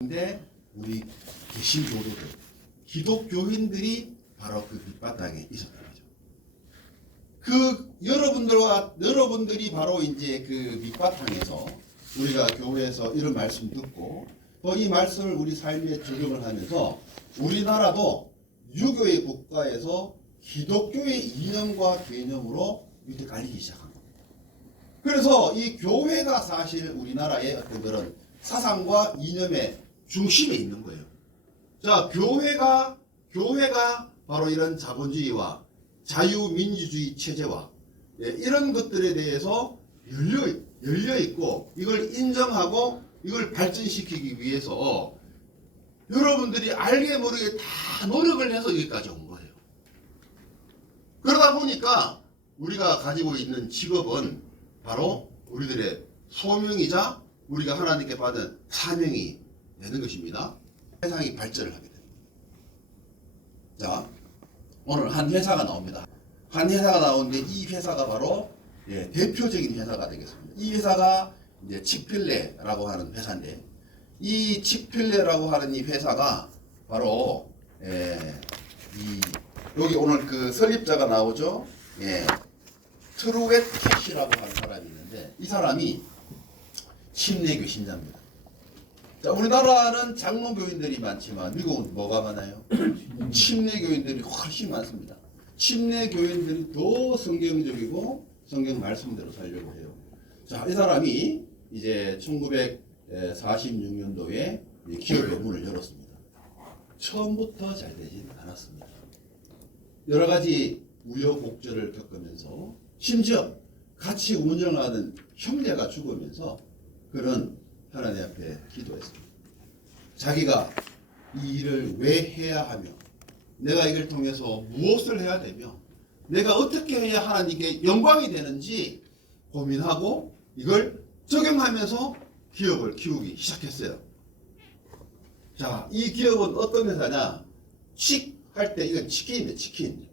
근데 우리 개신교도들, 기독교인들이 바로 그 밑바닥에 있었던 거죠. 여러분들이 바로 이제 그 밑바탕에서 우리가 교회에서 이런 말씀 듣고 또 이 말씀을 우리 삶에 적용을 하면서 우리나라도 유교의 국가에서 기독교의 이념과 개념으로 밑에 깔리기 시작한 겁니다. 그래서 이 교회가 사실 우리나라의 어떤 그런 사상과 이념의 중심에 있는 거예요. 자, 교회가 바로 이런 자본주의와 자유민주주의 체제와 이런 것들에 대해서 열려 있고 이걸 인정하고 이걸 발전시키기 위해서 여러분들이 알게 모르게 다 노력을 해서 여기까지 온 거예요. 그러다 보니까 우리가 가지고 있는 직업은 바로 우리들의 소명이자 우리가 하나님께 받은 사명이 되는 것입니다. 세상이 발전을 하게 됩니다. 자, 오늘 한 회사가 나옵니다. 한 회사가 나오는데 이 회사가 바로 대표적인 회사가 되겠습니다. 이 회사가 이제 칙필레라고 하는 회사인데 이 칙필레라고 하는 이 회사가 바로 여기 오늘 그 설립자가 나오죠. 트루엣 캐시라고 하는 사람이 있는데 이 사람이 침례교 신자입니다. 자, 우리나라는 장로교인들이 많지만 미국은 뭐가 많아요? 침례교인들이 훨씬 많습니다. 침례교인들이 더 성경적이고 성경 말씀대로 살려고 해요. 자, 이 사람이 이제 1946년도에 기업의 문을 열었습니다. 처음부터 잘 되진 않았습니다. 여러 가지 우여곡절을 겪으면서 심지어 같이 운영하는 형제가 죽으면서 그는 하나님 앞에 기도했습니다. 자기가 이 일을 왜 해야 하며 내가 이걸 통해서 무엇을 해야 되며 내가 어떻게 해야 하나님께 영광이 되는지 고민하고 이걸 적용하면서 기업을 키우기 시작했어요. 자, 이 기업은 어떤 회사냐? 칙 할 때 이건 치킨인데 치킨.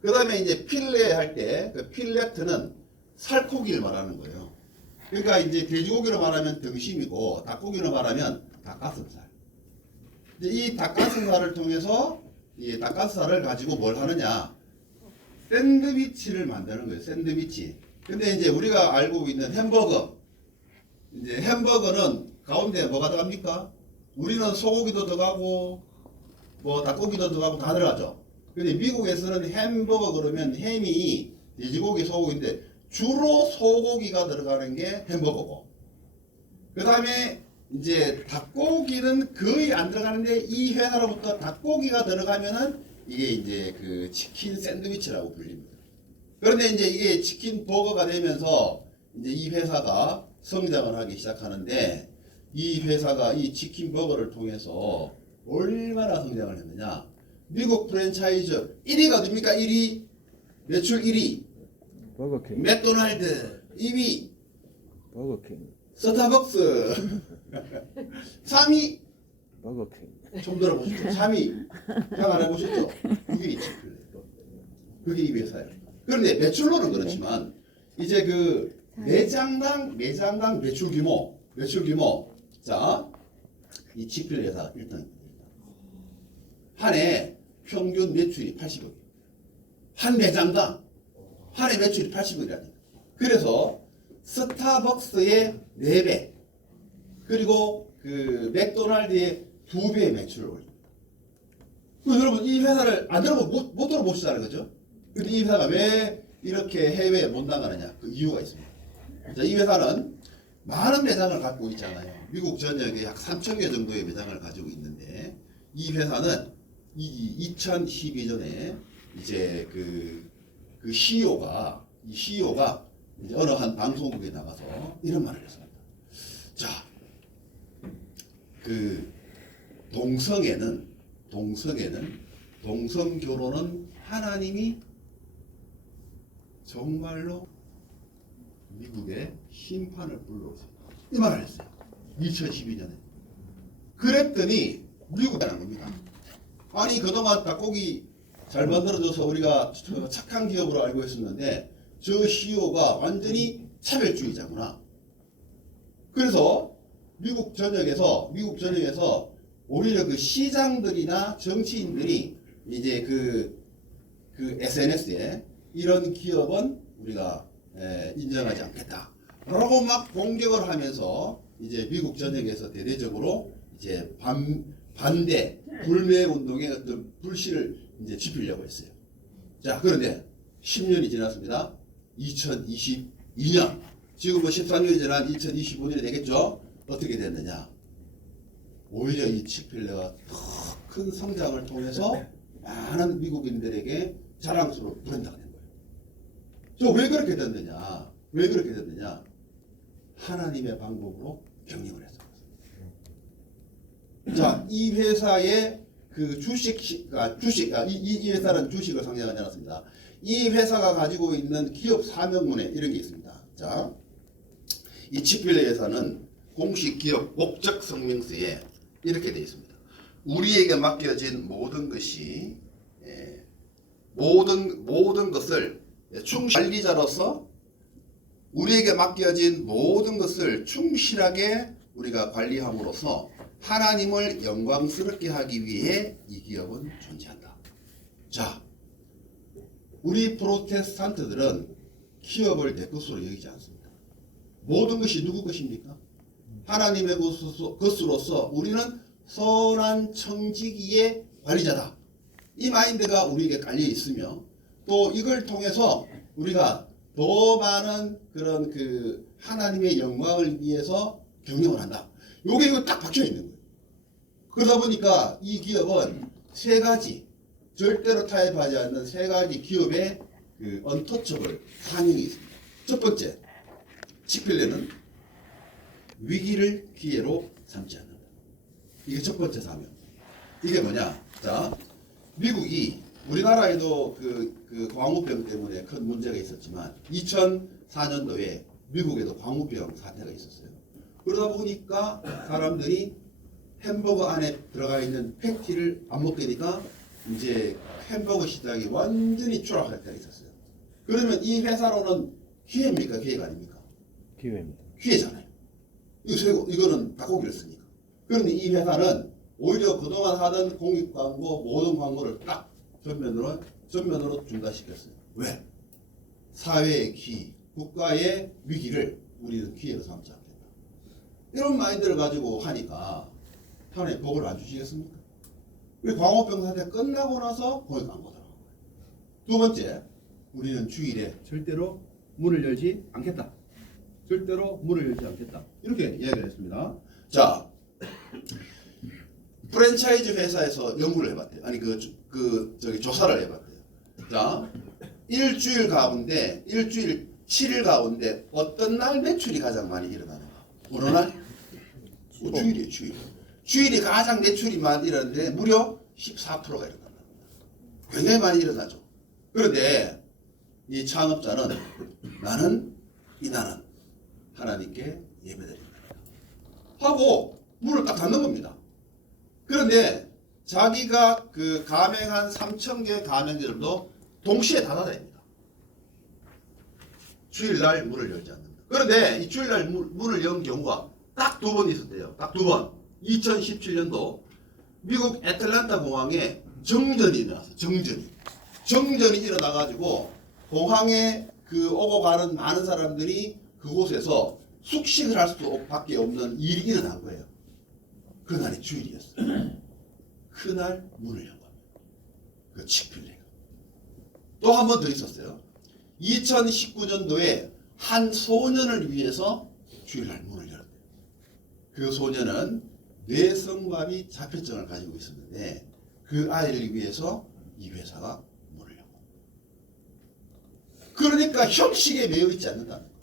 그 다음에 이제 필레 할 때 그 필레트는 살코기를 말하는 거예요. 그러니까 이제 돼지고기로 말하면 등심이고 닭고기로 말하면 닭가슴살. 이제 이 닭가슴살을 통해서 이 닭가슴살을 가지고 뭘 하느냐? 샌드위치를 만드는 거예요. 샌드위치. 근데 이제 우리가 알고 있는 햄버거. 이제 햄버거는 가운데 뭐가 들어갑니까? 우리는 소고기도 들어가고 뭐 닭고기도 들어가고 다 들어가죠. 근데 미국에서는 햄버거 그러면 햄이 돼지고기, 소고기인데 주로 소고기가 들어가는 게 햄버거고 그 다음에 이제 닭고기는 거의 안 들어가는데 이 회사로부터 닭고기가 들어가면은 이게 이제 그 치킨 샌드위치라고 불립니다. 그런데 이제 이게 치킨 버거가 되면서 이제 이 회사가 성장을 하기 시작하는데 이 회사가 이 치킨 버거를 통해서 얼마나 성장을 했느냐. 미국 프랜차이즈 1위가 됩니까? 1위 매출 1위 버거킹, 맥도날드 2위 버거킹, 스타벅스 3위 버거킹. 좀 들어보셨죠? 3위 생각 안 해보셨죠? 그게 치필레. 그게 이 회사예요. 그런데 매출로는 그렇지만 이제 그 매장당 매출 규모 자, 이 치필레 회사 1등 한 해 평균 매출이 80억. 한 매장당 한 해 매출이 80억이라니까. 그래서 스타벅스의 4배 그리고 그 맥도날드의 2배의 매출을 올립니다. 여러분 이 회사를 안 들어보고 못 들어보시잖아요, 그죠? 근데 이 회사가 왜 이렇게 해외에 못 나가느냐? 그 이유가 있습니다. 자, 이 회사는 많은 매장을 갖고 있잖아요. 미국 전역에 약 3,000개 정도의 매장을 가지고 있는데 이 회사는 2012년에 이제 그 CEO가 이제 어느 한 방송국에 나가서 이런 말을 했습니다. 자, 그 동성애는 동성 결혼은 하나님이 정말로 미국에 심판을 불러오세요. 이 말을 했어요. 2012년에. 그랬더니 미국에 난 겁니다. 아니 그동안 닭고기 잘 만들어줘서 우리가 착한 기업으로 알고 있었는데 저 CEO가 완전히 차별주의자구나. 그래서 미국 전역에서 오히려 그 시장들이나 정치인들이 이제 그 SNS에 이런 기업은 우리가 인정하지 않겠다라고 막 공격을 하면서 이제 미국 전역에서 대대적으로 이제 반대 불매 운동의 어떤 불씨를 이제 지피려고 했어요. 자, 그런데 10년이 지났습니다. 2022년 지금 뭐 13년이 지난 2025년이 되겠죠. 어떻게 됐느냐? 오히려 이 칙필레가 더 큰 성장을 통해서 많은 미국인들에게 자랑스러운 브랜드가 된 거예요. 저 왜 그렇게 됐느냐? 왜 그렇게 됐느냐? 하나님의 방법으로 경영을 했어요. 자, 이 회사의 그 이 회사는 주식을 상장하지 않았습니다. 이 회사가 가지고 있는 기업 사명문에 이런 게 있습니다. 자, 이 칙필레 회사는 공식 기업 목적 성명서에 이렇게 되어 있습니다. 우리에게 맡겨진 모든 것이 모든 것을 관리자로서 우리에게 맡겨진 모든 것을 충실하게 우리가 관리함으로써 하나님을 영광스럽게 하기 위해 이 기업은 존재한다. 자, 우리 프로테스탄트들은 기업을 내 것으로 여기지 않습니다. 모든 것이 누구 것입니까? 하나님의 것으로서 우리는 선한 청지기의 관리자다. 이 마인드가 우리에게 깔려 있으며 또 이걸 통해서 우리가 더 많은 그런 그 하나님의 영광을 위해서 경영을 한다. 요게 이거 딱 박혀 있는 거예요. 그러다 보니까 이 기업은 세 가지 절대로 타협하지 않는 세 가지 기업의 그 언터처블 사명이 있습니다. 첫 번째, 칙필레는 위기를 기회로 삼지 않는다. 이게 첫 번째 사명. 이게 뭐냐? 자, 미국이 우리나라에도 그 광우병 때문에 큰 문제가 있었지만 2004년도에 미국에도 광우병 사태가 있었어요. 그러다 보니까 사람들이 햄버거 안에 들어가 있는 패티를 안 먹게 되니까 이제 햄버거 시장이 완전히 추락할 때가 있었어요. 그러면 이 회사로는 기회입니까? 기회가 아닙니까? 기회입니다. 기회잖아요. 이거는 닭고기를 쓰니까. 그런데 이 회사는 오히려 그동안 하던 공익 광고 모든 광고를 딱 전면으로 중단시켰어요. 왜? 사회의 기회, 국가의 위기를 우리는 기회로 삼지 않겠다. 이런 마인드를 가지고 하니까 하나님 복을 안 주시겠습니까? 우리 광우병 사태 끝나고 나서 공익 광고 들어간 거예요. 두 번째, 우리는 주일에 절대로 문을 열지 않겠다. 절대로 문을 열지 않겠다. 이렇게 이야기를 했습니다. 자, 프랜차이즈 회사에서 연구를 해봤대요. 아니 조사를 해봤대요. 자, 일주일 7일 가운데 어떤 날 매출이 가장 많이 일어나는가? 어느 날? 주일이에요, 주일. 주일이 가장 매출이 많이 일어나는데 무려 14%가 일어난다. 굉장히 많이 일어나죠. 그런데 이 창업자는 나는 하나님께 예배드립니다. 하고 문을 딱 닫는 겁니다. 그런데 자기가 그 가맹한 3,000개 가맹점도 동시에 닫아야 됩니다. 주일날 문을 열지 않는다. 그런데 이 주일날 문을 연 경우가 딱 2번 있었대요. 딱 2번. 2017년도 미국 애틀랜타 공항에 정전이 일어났어요. 정전이 일어나가지고 공항에 그 오고 가는 많은 사람들이 그곳에서 숙식을 할 수밖에 없는 일이 일어난 거예요. 그날이 주일이었어요. 그날 문을 연 겁니다. 그 칙필레가. 또 한 번 더 있었어요. 2019년도에 한 소년을 위해서 주일날 문을 열었대요. 그 소년은 뇌성마비 자폐증을 가지고 있었는데 그 아이를 위해서 이 회사가 문을 열고. 그러니까 형식에 매여 있지 않는다는 거예요.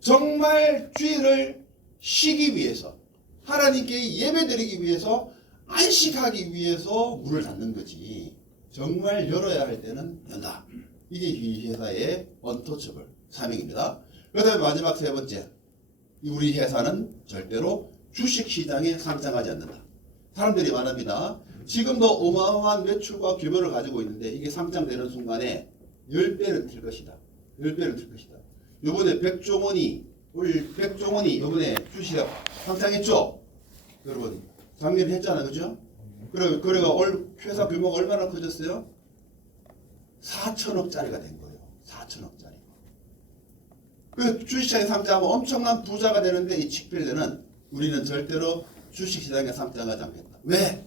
정말 주일을 쉬기 위해서 하나님께 예배드리기 위해서 안식하기 위해서 문을 닫는 거지 정말 열어야 할 때는 연다. 이게 이 회사의 언터처블 사명입니다. 그 다음에 마지막 세 번째, 우리 회사는 절대로 주식시장에 상장하지 않는다. 사람들이 말합니다. 지금도 어마어마한 매출과 규모를 가지고 있는데 이게 상장되는 순간에 10배는 틀 것이다. 10배는 틀 것이다. 요번에 백종원이 우리 백종원이 이번에 주식 상장했죠? 여러분 작년에 했잖아요, 그죠? 그래가 회사 규모가 얼마나 커졌어요? 4천억짜리가 된 거예요. 4천억짜리. 그 주식시장에 상장하면 엄청난 부자가 되는데 이 칙필드는 우리는 절대로 주식시장에 상장하지 않겠다. 왜?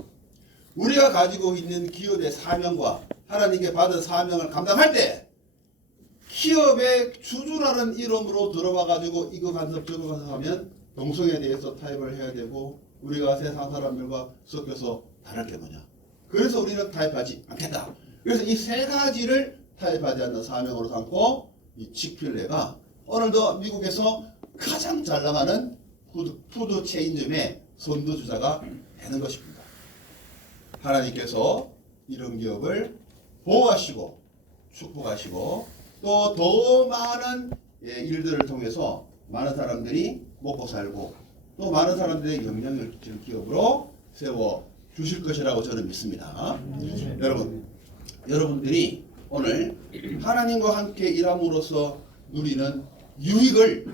우리가 가지고 있는 기업의 사명과 하나님께 받은 사명을 감당할 때 기업의 주주라는 이름으로 들어와 가지고 이거 간섭 저거 간섭하면 동성애에 대해서 타협을 해야 되고 우리가 세상 사람들과 섞여서 다를 게 뭐냐. 그래서 우리는 타협하지 않겠다. 그래서 이 세 가지를 타협하지 않는 사명으로 삼고 이 칙필레가 오늘도 미국에서 가장 잘 나가는 푸드 체인점의 선두주자가 되는 것입니다. 하나님께서 이런 기업을 보호하시고 축복하시고 또 더 많은 일들을 통해서 많은 사람들이 먹고 살고 또 많은 사람들의 영향을 끼치는 기업으로 세워 주실 것이라고 저는 믿습니다. 여러분들이 오늘 하나님과 함께 일함으로써 누리는 유익을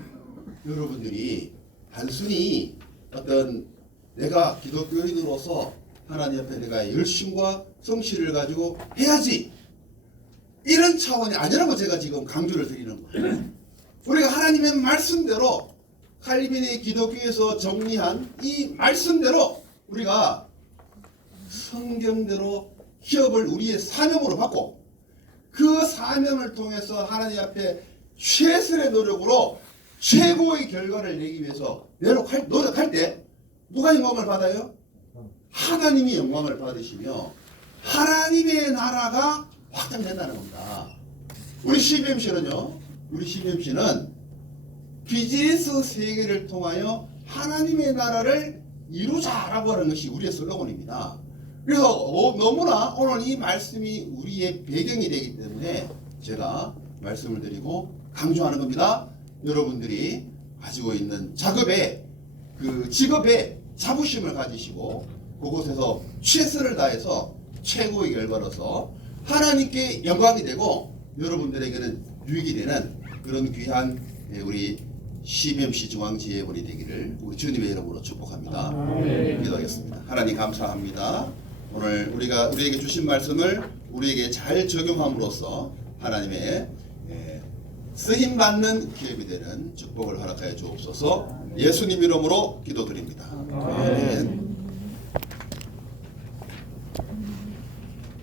여러분들이 단순히 어떤 내가 기독교인으로서 하나님 앞에 내가 열심과 성실을 가지고 해야지 이런 차원이 아니라고 제가 지금 강조를 드리는 거예요. 우리가 하나님의 말씀대로 칼빈의 기독교에서 정리한 이 말씀대로 우리가 성경대로 기업을 우리의 사명으로 받고 그 사명을 통해서 하나님 앞에 최선의 노력으로 최고의 결과를 내기 위해서 노력할 때 누가 영광을 받아요? 하나님이 영광을 받으시며 하나님의 나라가 확장된다는 겁니다. 우리 CBMC는요. 우리 CBMC는 비즈니스 세계를 통하여 하나님의 나라를 이루자라고 하는 것이 우리의 슬로건입니다. 그래서 너무나 오늘 이 말씀이 우리의 배경이 되기 때문에 제가 말씀을 드리고 강조하는 겁니다. 여러분들이 가지고 있는 작업에 직업에 자부심을 가지시고 그곳에서 최선을 다해서 최고의 결과로서 하나님께 영광이 되고 여러분들에게는 유익이 되는 그런 귀한 우리 CBMC 중앙지혜원이 되기를 우리 주님의 이름으로 축복합니다. 기도하겠습니다. 하나님 감사합니다. 오늘 우리에게 주신 말씀을 우리에게 잘 적용함으로써 하나님의 쓰임받는 기업이 되는 축복을 허락하여 주옵소서. 예수님 이름으로 기도드립니다. 아멘.